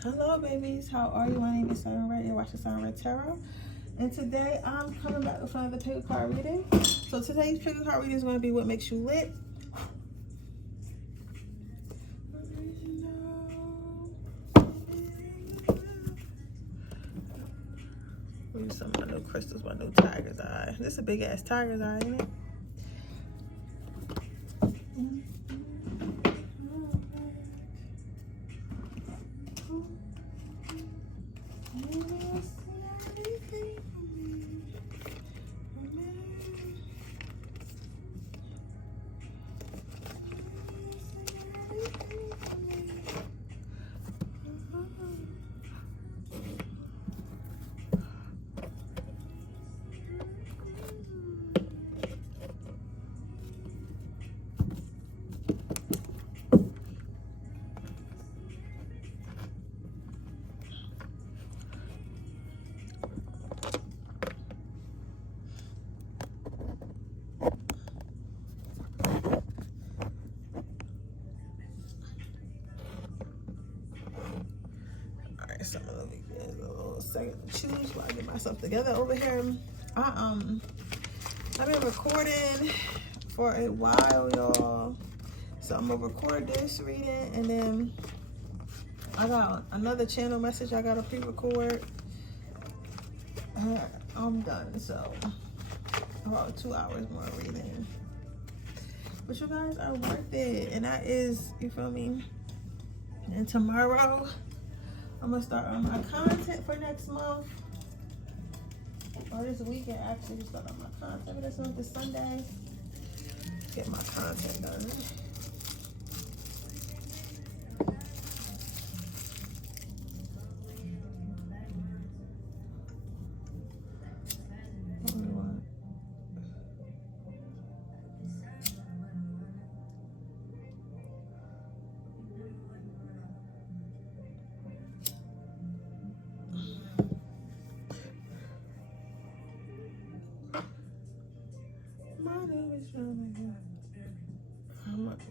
Hello babies, how are you? My name is Sun Red. You're watching Sun Red Tarot. And today I'm coming back with another pick a card reading. So today's pick a card reading is going to be what makes you lit. Use some of my new crystals, my new tiger's eye. This is a big ass tiger's eye, ain't it? So I'm gonna get a little second to choose while I get myself together over here. I've been recording for a while, y'all. So I'm gonna record this reading, and then I got another channel message I gotta pre-record. I'm done. So about 2 hours more reading, but you guys are worth it, and that is, you feel me? And tomorrow I'm gonna start on my content for next month, or this weekend actually. Start on my content for this month. This Sunday, get my content done.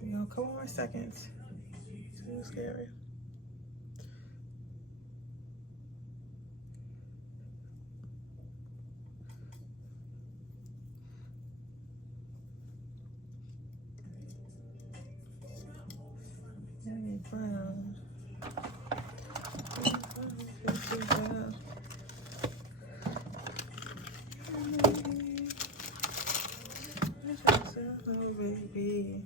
You know, a couple more seconds. Too scary. Brown. Oh, baby.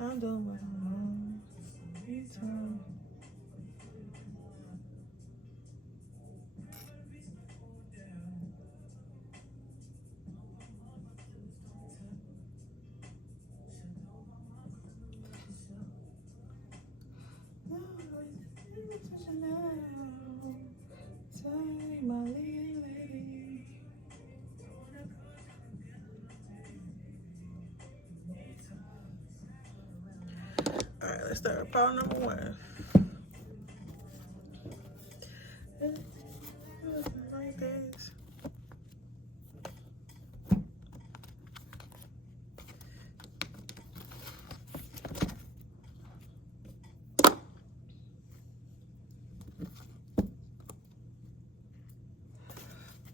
I'm doing what I want. You tell. My lady. All right, let's start with pile number one. Like this.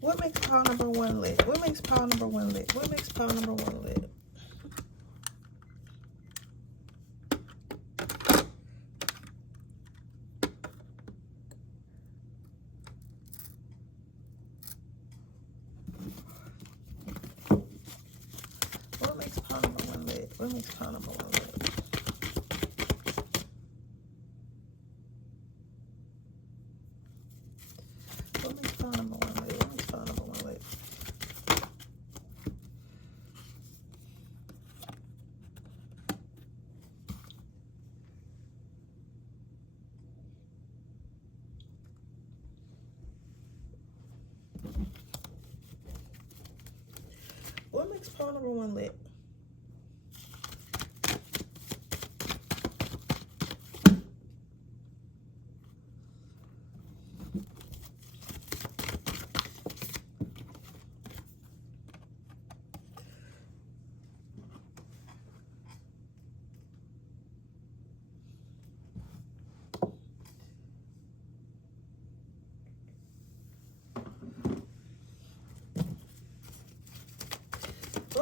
What makes pile number one lit? What makes pile number one lit? What makes pile number one lit? What makes pile number one lit? What makes pile number one lit? What makes pile number one lit? What makes pile number one lit? What makes pile number one lit?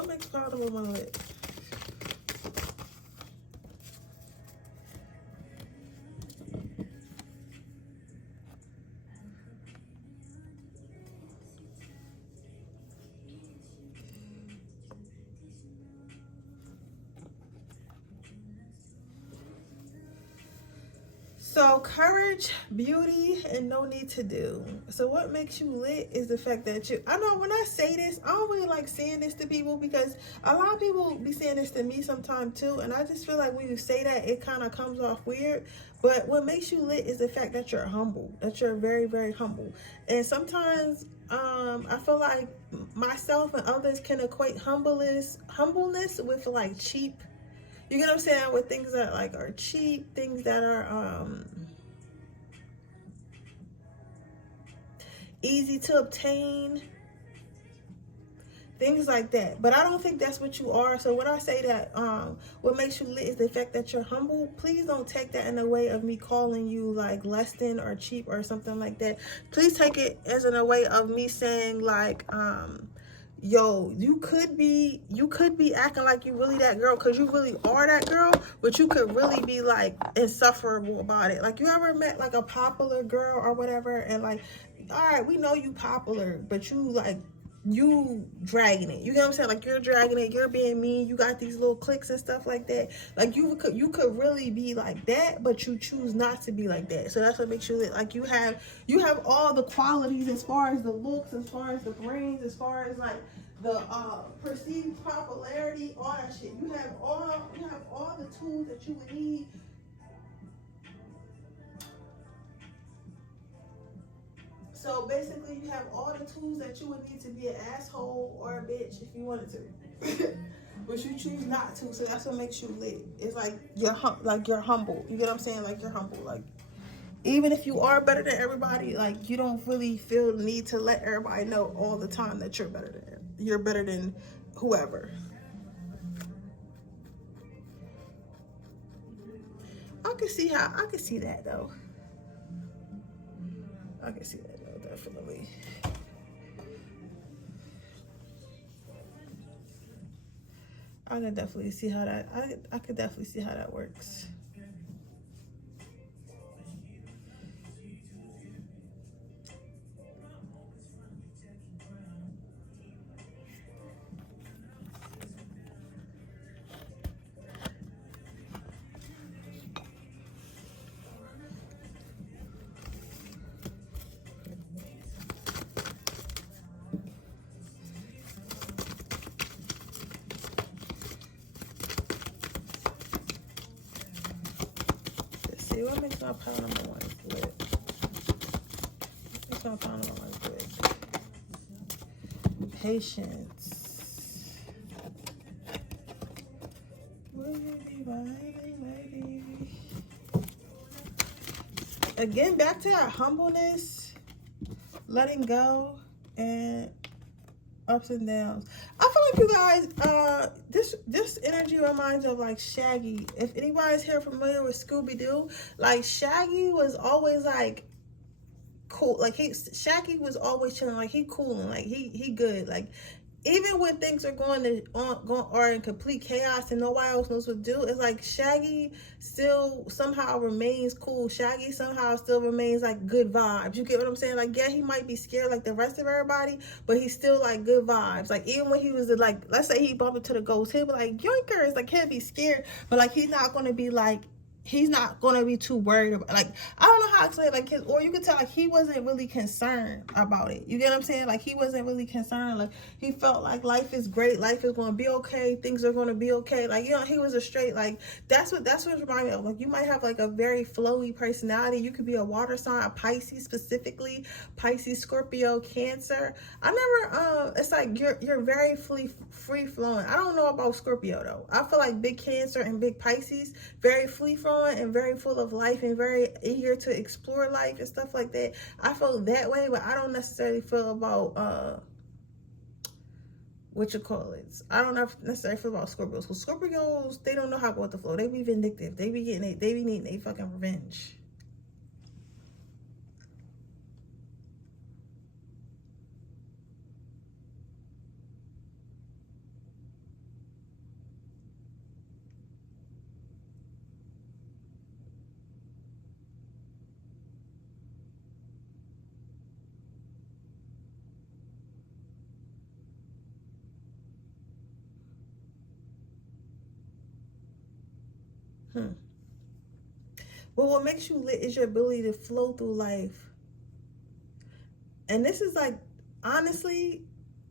what makes powder with my lip? So courage, beauty, and no need to do. So what makes you lit is the fact that I know when I say this, I don't really like saying this to people because a lot of people be saying this to me sometimes too. And I just feel like when you say that, it kind of comes off weird. But what makes you lit is the fact that you're humble, that you're very, very humble. And sometimes I feel like myself and others can equate humbleness with like cheap. You get what I'm saying? With things that like are cheap, things that are easy to obtain, things like that. But I don't think that's what you are. So when I say that what makes you lit is the fact that you're humble, please don't take that in the way of me calling you like less than or cheap or something like that. Please take it as in a way of me saying like yo, you could be acting like you really that girl because you really are that girl, but you could really be like insufferable about it. Like, you ever met like a popular girl or whatever, and like, all right, we know you popular, but you like, you dragging it. You know what I'm saying? Like, you're dragging it, you're being mean, you got these little cliques and stuff like that. Like, you could really be like that, but you choose not to be like that. So that's what makes you lit. Like, you have all the qualities as far as the looks, as far as the brains, as far as like the perceived popularity, all that shit. You have all the tools that you would need. So basically, you have all the tools that you would need to be an asshole or a bitch if you wanted to. But you choose not to, so that's what makes you lit. It's like you're humble. You get what I'm saying? Like, you're humble. Like, even if you are better than everybody, like, you don't really feel the need to let everybody know all the time that you're better than whoever. I can see that though. I can see that though, definitely. I could definitely see how that works. Let's see what makes my power number one lit. What's my power number one lit? Patience. Will you be my lady? Again, back to that humbleness, letting go, and ups and downs. I feel like you guys, this energy reminds me of like Shaggy. If anybody's here familiar with Scooby-Doo, like Shaggy was always like cool. Like Shaggy was always chilling. Like, he cool and like he good. Like, even when things are going in complete chaos and nobody else knows what to do, it's like Shaggy still somehow remains cool. Shaggy somehow still remains like good vibes. You get what I'm saying? Like, yeah, he might be scared like the rest of everybody, but he's still like good vibes. Like, even when he was like, let's say he bumped into the ghost, he'll be like, yoinkers, like, he'll be scared, but like, he's not gonna be like, he's not gonna be too worried about, like, I don't know how to explain, like, or you can tell like he wasn't really concerned about it. You get what I'm saying? Like, he wasn't really concerned. Like, he felt like life is great, life is gonna be okay, things are gonna be okay. Like, you know, he was a straight, like, that's what reminded me of. Like, you might have like a very flowy personality. You could be a water sign, a Pisces specifically, Pisces, Scorpio, Cancer. I never it's like you're very free flowing. I don't know about Scorpio though. I feel like big Cancer and big Pisces, very free flowing and very full of life and very eager to explore life and stuff like that. I feel that way, but I don't necessarily feel about what you call it. I don't necessarily feel about Scorpios. Because Scorpios, they don't know how to go with the flow. They be vindictive. They be needing a fucking revenge. But what makes you lit is your ability to flow through life. And this is like, honestly,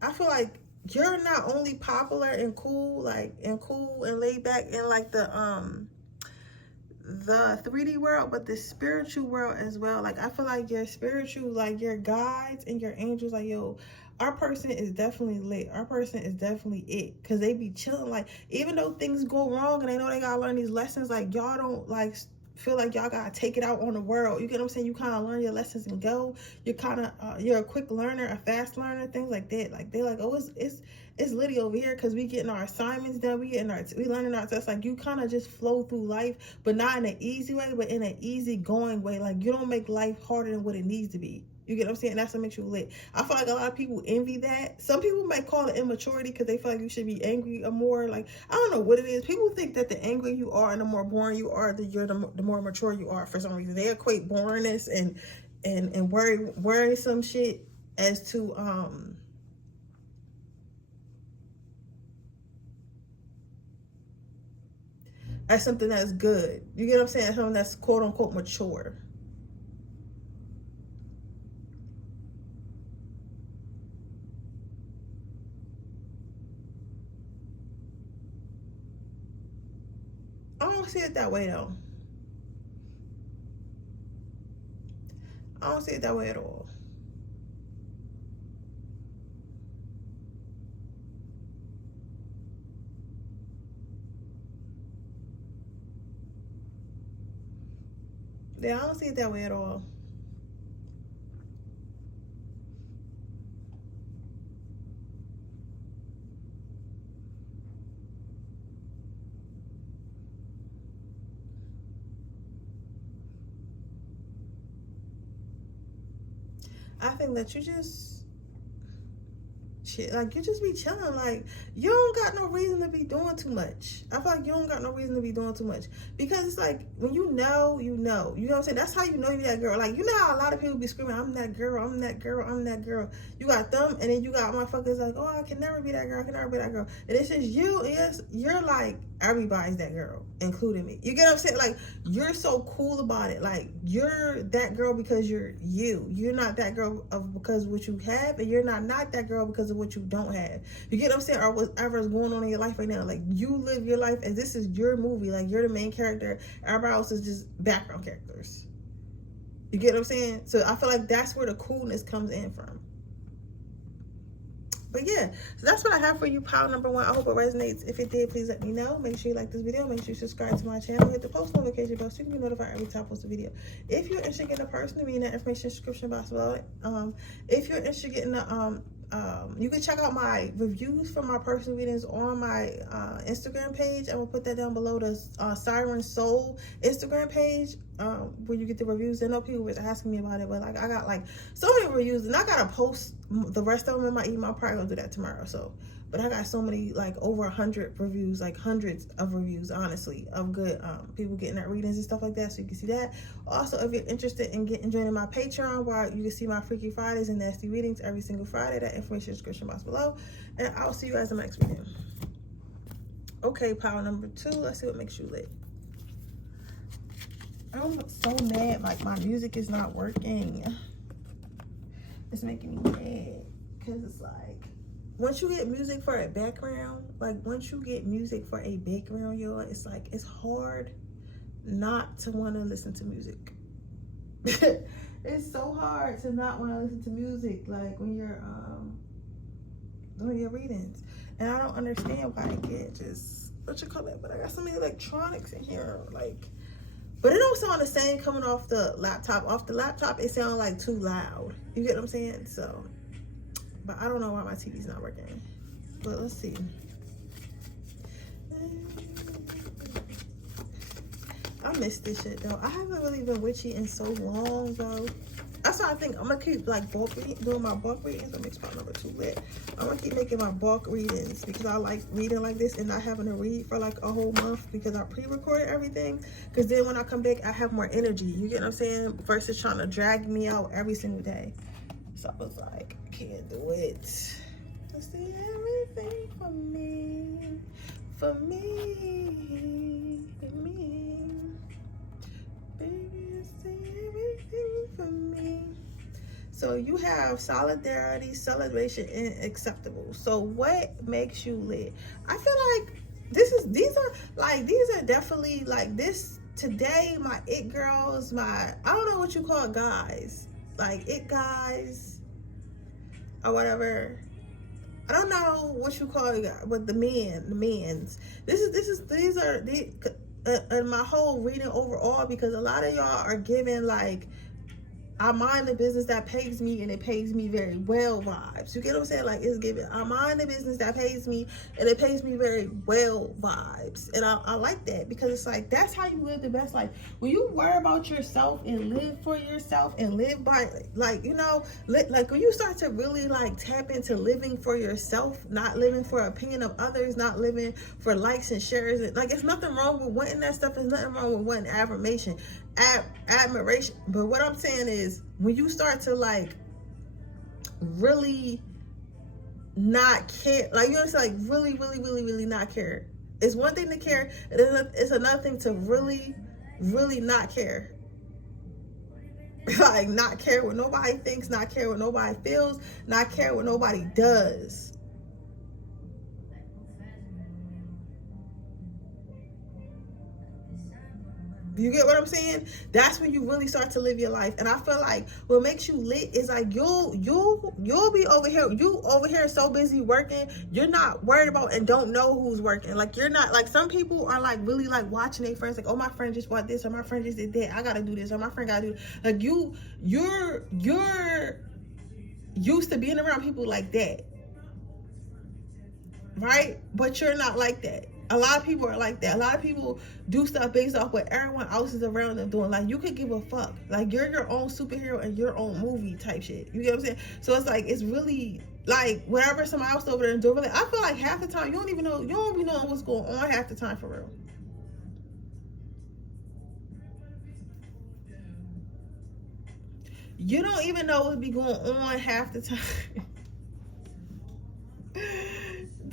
I feel like you're not only popular and cool, like, and cool and laid back in like the 3D world, but the spiritual world as well. Like, I feel like your spiritual, like your guides and your angels, like, yo, our person is definitely lit. Our person is definitely it. Because they be chilling. Like, even though things go wrong and they know they gotta learn these lessons, like, y'all don't like feel like y'all gotta take it out on the world. You get what I'm saying? You kind of learn your lessons and go. You're kind of you're a quick learner, a fast learner, things like that. Like, they're like, oh, it's litty over here because we getting our assignments done, we learning our tests. Like, you kind of just flow through life, but not in an easy way, but in an easy going way. Like, you don't make life harder than what it needs to be. You get what I'm saying? That's what makes you lit. I feel like a lot of people envy that. Some people might call it immaturity because they feel like you should be angry or more. Like, I don't know what it is. People think that the angrier you are and the more boring you are, the more mature you are for some reason. They equate boringness and worrisome shit as to as something that's good. You get what I'm saying? Something that's quote unquote mature. I don't see it that way though. I don't see it that way at all. Yeah, I don't see it that way at all. I think that you just like, you just be chilling. Like, you don't got no reason to be doing too much. I feel like you don't got no reason to be doing too much, because it's like, when you know, you know what I'm saying. That's how you know you that girl. Like, you know how a lot of people be screaming, I'm that girl, I'm that girl, I'm that girl. You got them, and then you got motherfuckers like, oh, I can never be that girl, I can never be that girl. And it's just you. Yes, you're like, everybody's that girl, including me. You get what I'm saying? Like, you're so cool about it. Like, you're that girl because you're you. You're not that girl because of what you have, and you're not that girl because of what you don't have. You get what I'm saying? Or whatever's going on in your life right now. Like, you live your life as this is your movie. Like, you're the main character. Everybody else is just background characters. You get what I'm saying? So I feel like that's where the coolness comes in from. But yeah, so that's what I have for you, pile number 1. I hope it resonates. If it did, please let me know. Make sure you like this video. Make sure you subscribe to my channel. Hit the post notification bell so you can be notified every time I post a video. If you're interested in getting a person, reading that information description box below. If you're interested in getting a you can check out my reviews for my personal readings on my Instagram page. I'm gonna put that down below, the Siren Soul Instagram page, where you get the reviews. I know people was asking me about it, but like, I got like so many reviews, and I gotta post the rest of them in my email. I'm probably gonna do that tomorrow. So, but I got so many, like over 100 reviews, like hundreds of reviews, honestly, of good people getting that readings and stuff like that. So you can see that. Also, if you're interested in joining my Patreon, where you can see my Freaky Fridays and nasty readings every single Friday, that information in the description box below. And I'll see you guys in the next video. Okay, pile number 2. Let's see what makes you lit. I'm so mad, like my music is not working. It's making me mad because it's like, once you get music for a background, y'all, it's like, it's hard not to want to listen to music. It's so hard to not want to listen to music, like when you're doing your readings. And I don't understand why I can't just, what you call it, but I got so many electronics in here, like, but it don't sound the same coming off the laptop. Off the laptop, it sounds like too loud. You get what I'm saying? So, but I don't know why my TV's not working. But let's see. I miss this shit though. I haven't really been witchy in so long though. That's why I think I'm gonna keep like doing my bulk readings. That makes part number 2 lit. I'm gonna keep making my bulk readings because I like reading like this and not having to read for like a whole month, because I pre-recorded everything. Because then when I come back, I have more energy. You get what I'm saying? Versus trying to drag me out every single day. So I was like, I can't do it. Let's see, everything for me, for me, for me. Baby, you say everything for me. So you have solidarity, celebration, and acceptable. So what makes you lit? I feel like these are definitely like this today. My it girls, I don't know what you call guys, like it guys or whatever. I don't know what you call it, but the men's. These are and my whole reading overall, because a lot of y'all are giving like, I mind the business that pays me and it pays me very well vibes. You get what I'm saying? Like, it's giving, I mind the business that pays me and it pays me very well vibes. And I like that, because it's like, that's how you live the best life. When you worry about yourself and live for yourself and live by, like, you know, like when you start to really like tap into living for yourself, not living for opinion of others, not living for likes and shares. Like, it's nothing wrong with wanting that stuff. There's nothing wrong with wanting affirmation. Admiration. But what I'm saying is, when you start to like really not care, like, you know, it's like really not care. It's one thing to care, it's another thing to really not care. Like, not care what nobody thinks, not care what nobody feels, not care what nobody does. You get what I'm saying? That's when you really start to live your life. And I feel like what makes you lit is like, you'll be over here. You over here so busy working, you're not worried about and don't know who's working. Like, you're not like, some people are like really like watching their friends, like, oh, my friend just bought this, or my friend just did that, I gotta do this, or my friend gotta do that. Like, you're used to being around people like that, right? But you're not like that. A lot of people are like that. A lot of people do stuff based off what everyone else is around them doing. Like, you could give a fuck. Like, you're your own superhero and your own movie type shit. You get what I'm saying? So it's like, it's really like, whatever somebody else over there is doing, I feel like half the time you don't even know what's going on half the time, for real. You don't even know what be going on half the time.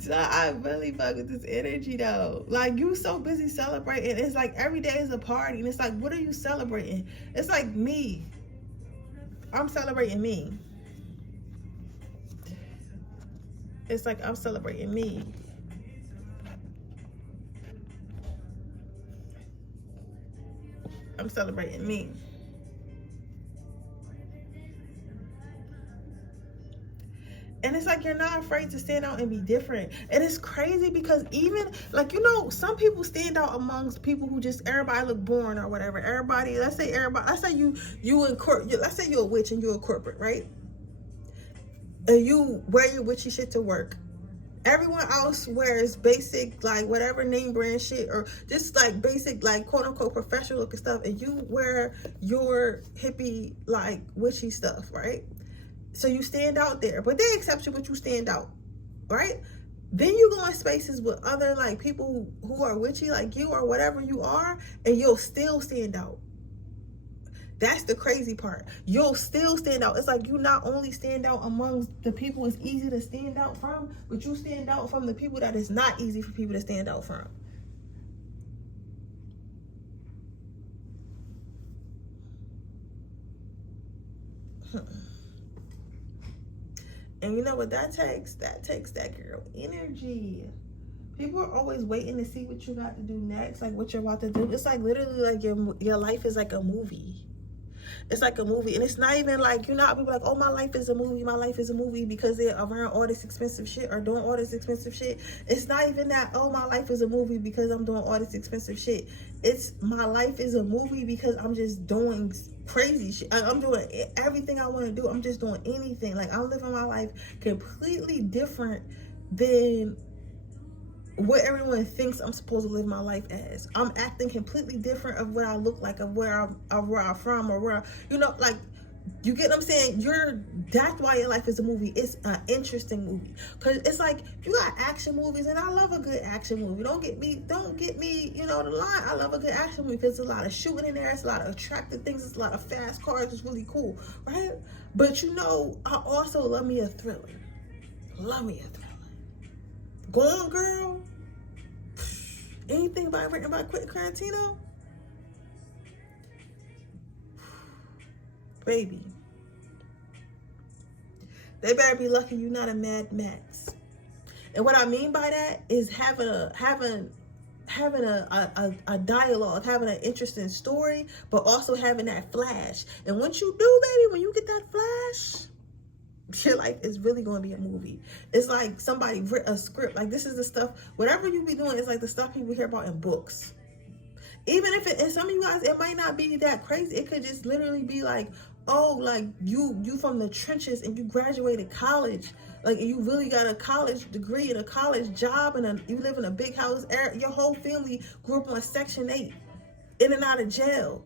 So I really fuck with this energy though. Like, you so busy celebrating. It's like every day is a party, and it's like, what are you celebrating? It's like me. I'm celebrating me. It's like I'm celebrating me. I'm celebrating me. And it's like, you're not afraid to stand out and be different. And it's crazy because even, like, you know, some people stand out amongst people who just, everybody look boring or whatever. Everybody, let's say you in court, let's say you're a witch and you're a corporate, right? And you wear your witchy shit to work. Everyone else wears basic, like, whatever name brand shit, or just like basic, like, quote unquote professional looking stuff. And you wear your hippie, like, witchy stuff, right? So you stand out there, but they accept you, but you stand out, right? Then you go in spaces with other, like, people who are witchy like you or whatever you are, and you'll still stand out. That's the crazy part. You'll still stand out. It's like, you not only stand out amongst the people it's easy to stand out from, but you stand out from the people that is not easy for people to stand out from. And you know what that takes? That takes that girl energy. People are always waiting to see what you got to do next, like what you're about to do. It's like, literally, like, your life is like a movie. It's like a movie. And it's not even like, you know how people are like, oh, my life is a movie, my life is a movie, because they're around all this expensive shit or doing all this expensive shit. It's not even that, oh, my life is a movie because I'm doing all this expensive shit. It's, my life is a movie because I'm just doing crazy shit. I'm doing everything I want to do. I'm just doing anything. Like, I'm living my life completely different than what everyone thinks I'm supposed to live my life as. I'm acting completely different of what I look like, of where I'm from, or where, you know, like, you get what I'm saying? That's why your life is a movie. It's an interesting movie. Cause it's like, you got action movies, and I love a good action movie. Don't get me, you know, the line. I love a good action movie because there's a lot of shooting in there. It's a lot of attractive things. It's a lot of fast cars. It's really cool, right? But you know, I also love me a thriller. Love me a thriller. Gone Girl. Anything written by Quentin Tarantino? baby, they better be lucky you're not a Mad Max. And what I mean by that is having a dialogue, having an interesting story, but also having that flash. And once you do, baby, when you get that flash, your life is really going to be a movie. It's like somebody wrote a script. Like, this is the stuff, whatever you be doing, it's like the stuff people hear about in books. Even if it, and some of you guys, it might not be that crazy. It could just literally be like, oh, like you from the trenches and you graduated college. Like, you really got a college degree and a college job, and you live in a big house. Your whole family grew up on Section 8, in and out of jail.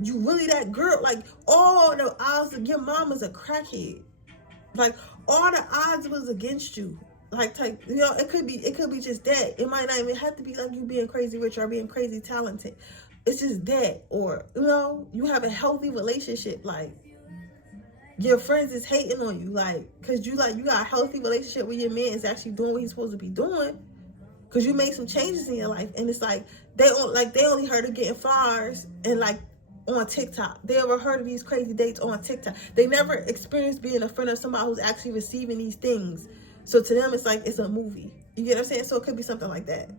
You really that girl. Like, all the odds, your mom is a crackhead. Like, all the odds was against you. Like, you know, it could be just that. It might not even have to be like you being crazy rich or being crazy talented. It's just that. Or, you know, you have a healthy relationship. Like, your friends is hating on you. Like, because you got a healthy relationship with your man is actually doing what he's supposed to be doing. Because you made some changes in your life. And it's like, they only heard of getting flowers and like, on TikTok. They ever heard of these crazy dates on TikTok. They never experienced being a friend of somebody who's actually receiving these things. So to them, it's like it's a movie. You get what I'm saying? So it could be something like that.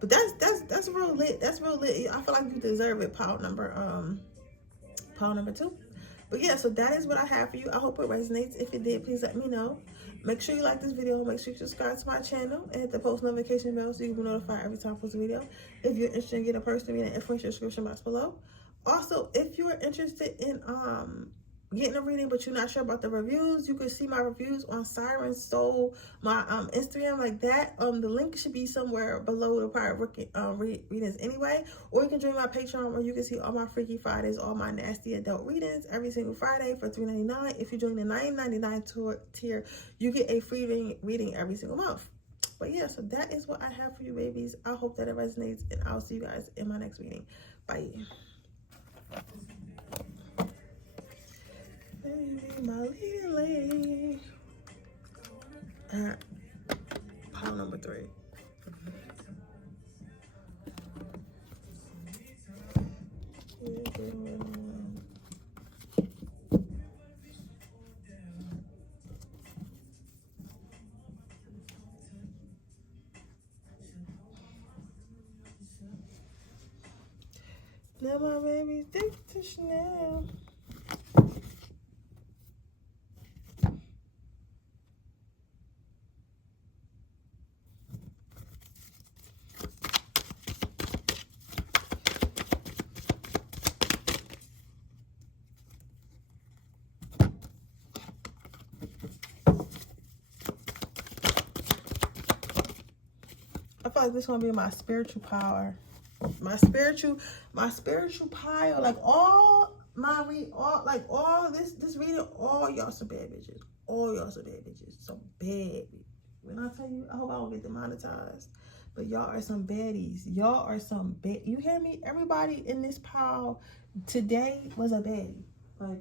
But that's real lit. That's real lit. I feel like you deserve it. Pile number 2. But yeah, so that is what I have for you. I hope it resonates. If it did, please let me know. Make sure you like this video. Make sure you subscribe to my channel and hit the post notification bell so you can be notified every time I post a video. If you're interested in getting a personal reading, information description box below. Also, if you're interested in getting a reading but you're not sure about the reviews, you can see my reviews on Siren Soul, my Instagram, like that. The link should be somewhere below the prior readings anyway. Or you can join my Patreon where you can see all my Freaky Fridays, all my nasty adult readings every single Friday for $3.99. If you join the $9.99 tier, you get a free reading every single month. But yeah, so that is what I have for you, babies. I hope that it resonates, and I'll see you guys in my next reading. Bye. My lady. Pile number 3. Now my baby's dick to Chanel. I feel like this is gonna be my spiritual power. My spiritual pile, like all this reading, all y'all some bad bitches. All y'all some bad bitches. Some bad bitches. When I tell you, I hope I don't get demonetized. But y'all are some baddies. Y'all are some bad. You hear me? Everybody in this pile today was a baddie. Like,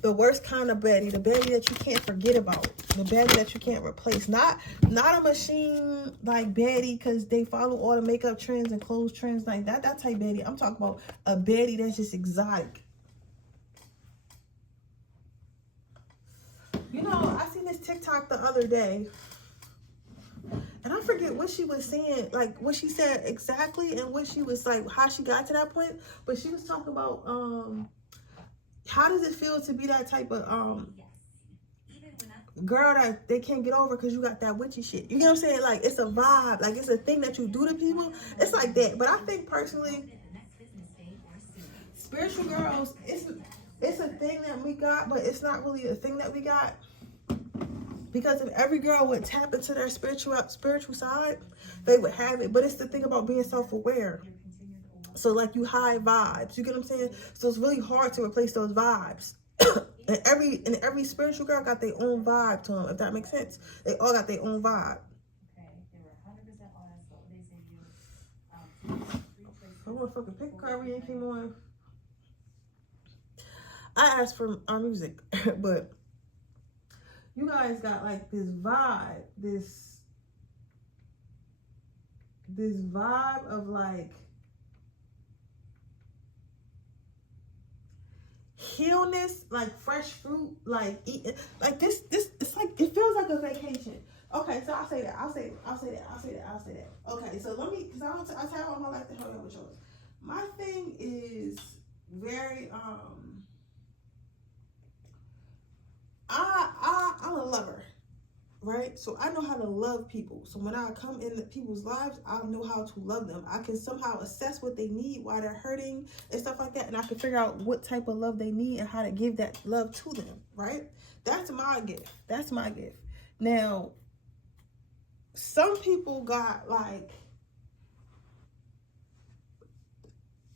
the worst kind of baddie, the baddie that you can't forget about, the baddie that you can't replace. Not a machine like baddie because they follow all the makeup trends and clothes trends like that. That type baddie. I'm talking about a baddie that's just exotic. You know, I seen this TikTok the other day, and I forget what she was saying, like what she said exactly, and what she was like, how she got to that point. But she was talking about how does it feel to be that type of girl that they can't get over because you got that witchy shit. You know what I'm saying? Like, it's a vibe. Like, it's a thing that you do to people. It's like that. But I think personally, spiritual girls, it's a thing that we got, but it's not really a thing that we got. Because if every girl would tap into their spiritual side, they would have it. But it's the thing about being self-aware. So like, you high vibes, you get what I'm saying? So it's really hard to replace those vibes. and every spiritual girl got their own vibe to them, if that makes sense. They all got their own vibe. I want fucking pick card reading came on. I asked for our music, but you guys got like this vibe, this vibe of like healness, like fresh fruit, like eating, like this, it's like, it feels like a vacation. Okay, so I'll say that. Okay, so let me, because I'll tell you all my life to help you with yours. My thing is very, I'm a lover, right? So I know how to love people. So when I come into people's lives, I know how to love them. I can somehow assess what they need, why they're hurting, and stuff like that. And I can figure out what type of love they need and how to give that love to them, right? That's my gift. Now, some people got like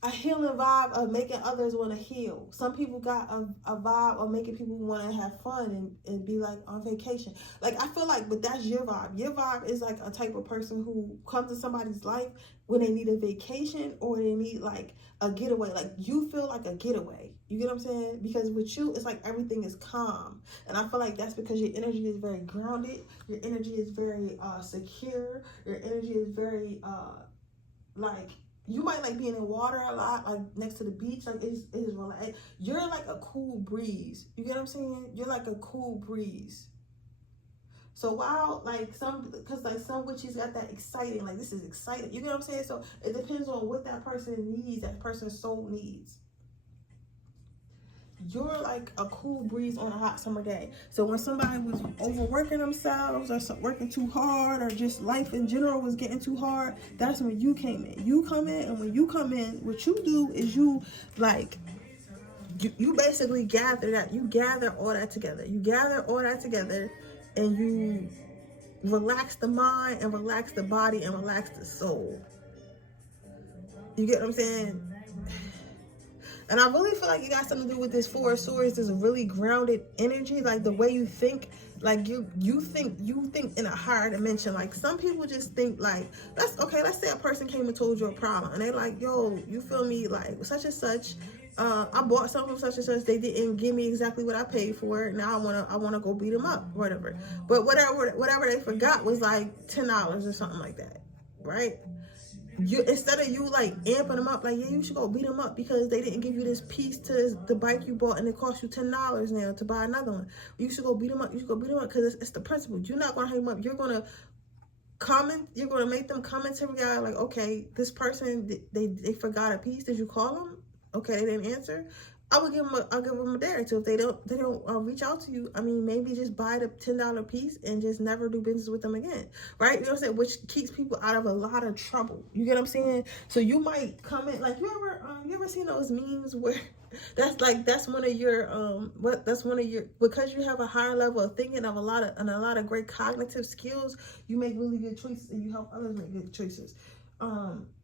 a healing vibe of making others want to heal. Some people got a vibe of making people want to have fun and be like on vacation. Like, I feel like, but that's your vibe. Your vibe is like a type of person who comes to somebody's life when they need a vacation or they need like a getaway. Like, you feel like a getaway. You get what I'm saying? Because with you, it's like everything is calm. And I feel like that's because your energy is very grounded. Your energy is very secure. Your energy is very like, you might like being in water a lot, like next to the beach, like it's relaxed. You're like a cool breeze. You get what I'm saying? You're like a cool breeze. So while like because like some witches got that exciting, like this is exciting. You get what I'm saying? So it depends on what that person needs, that person's soul needs. You're like a cool breeze on a hot summer day. So when somebody was overworking themselves or working too hard or just life in general was getting too hard, that's when you came in. You come in, and when you come in, what you do is you like, you basically gather all that together. You gather all that together and you relax the mind and relax the body and relax the soul. You get what I'm saying? And I really feel like it got something to do with this Four of Swords. There's a really grounded energy, like the way you think, like you think in a higher dimension. Like some people just think like, let's say a person came and told you a problem and they like, yo, you feel me, like such and such, I bought something from such and such, they didn't give me exactly what I paid for it. Now I wanna go beat them up, whatever. But whatever they forgot was like $10 or something like that, right? You, instead of you like amping them up, like, yeah, you should go beat them up because they didn't give you this piece to the bike you bought and it cost you $10 now to buy another one. You should go beat them up. You should go beat them up because it's the principle. You're not going to hang them up. You're going to comment. You're going to make them commentary guy like, okay, this person, they forgot a piece. Did you call them? Okay, they didn't answer. I'll give them a day or two. If they don't reach out to you, I mean, maybe just buy the $10 piece and just never do business with them again, right? You know what I'm saying? Which keeps people out of a lot of trouble. You get what I'm saying? So you might comment like, you ever seen those memes where that's one of your because you have a higher level of thinking of a lot of great cognitive skills, you make really good choices and you help others make good choices.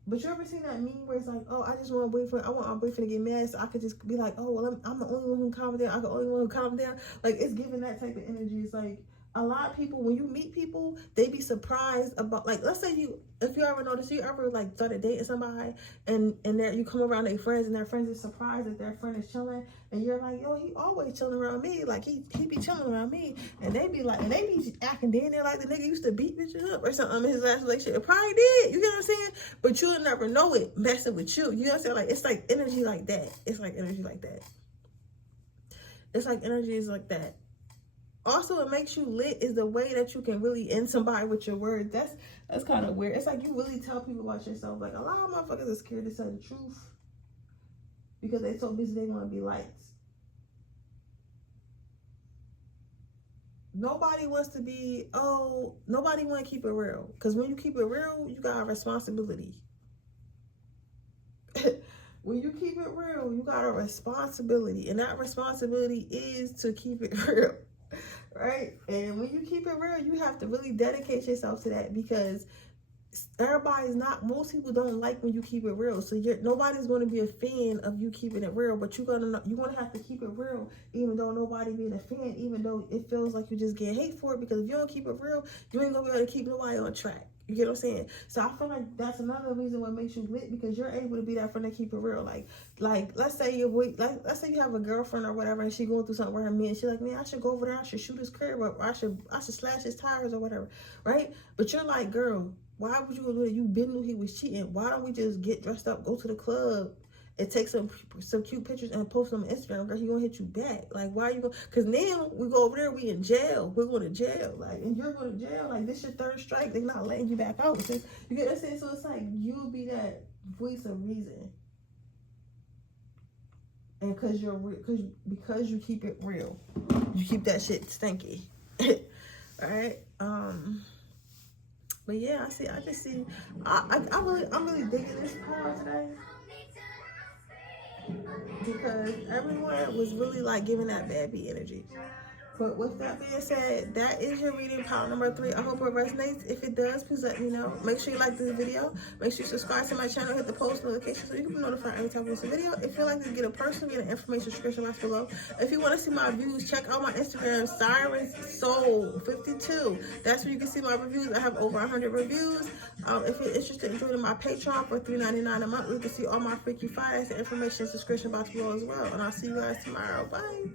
But you ever seen that meme where it's like, oh, I just want I want my boyfriend to get mad so I could just be like, oh, well, I'm the only one who can calm down. I'm the only one who calm down. Like, it's giving that type of energy. It's like, a lot of people, when you meet people, they be surprised about, like, let's say if you ever notice, you ever like started dating somebody and there you come around their friends and their friends is surprised that their friend is chilling and you're like, yo, he always chilling around me, like he be chilling around me, and they be like, and they be acting down there like the nigga used to beat bitches up or something in his last relationship. It probably did, you get what I'm saying? But you'll never know it messing with you. You know what I'm saying? Like, it's like energy like that. It's like energy like that. It's like energy is like that. Also, what makes you lit is the way that you can really end somebody with your words. That's kind of weird. It's like you really tell people about yourself. Like, a lot of motherfuckers are scared to tell the truth because they so busy they want to be liked. Nobody wants to nobody want to keep it real. Because when you keep it real, you got a responsibility. When you keep it real, you got a responsibility. And that responsibility is to keep it real. Right? And when you keep it real, you have to really dedicate yourself to that because most people don't like when you keep it real. So nobody's going to be a fan of you keeping it real, but you're going to have to keep it real even though nobody being a fan, even though it feels like you just get hate for it, because if you don't keep it real, you ain't going to be able to keep nobody on track. You get what I'm saying? So I feel like that's another reason what makes you lit, because you're able to be that friend to keep it real. Like let's say you have a girlfriend or whatever, and she going through something with her man. She's like, man, I should go over there. I should shoot his crib, or I should slash his tires or whatever, right? But you're like, girl, why would you do it? You been knew he was cheating. Why don't we just get dressed up, go to the club, and take some cute pictures and post them on Instagram, girl, he gonna hit you back. Like, why are you going? Because now we go over there, we in jail. We're going to jail. Like, and you're going to jail. Like, this your third strike. They're not letting you back out. So, you get what I'm saying? So it's like you'll be that voice of reason. And because you keep it real, you keep that shit stinky. All right. But yeah, I'm really digging this pile today, because everyone was really like giving that bad B energy. But with that being said, that is your reading pile number 3. I hope it resonates. If it does, please let me know. Make sure you like this video. Make sure you subscribe to my channel. Hit the post notification so you can be notified anytime I post a video. If you like to get a personal, get an information description box below. If you want to see my views, check out my Instagram, Siren Soul 52. That's where you can see my reviews. I have over 100 reviews. If you're interested in joining my Patreon for $3.99 a month, you can see all my freaky finds and information description box below as well. And I'll see you guys tomorrow. Bye.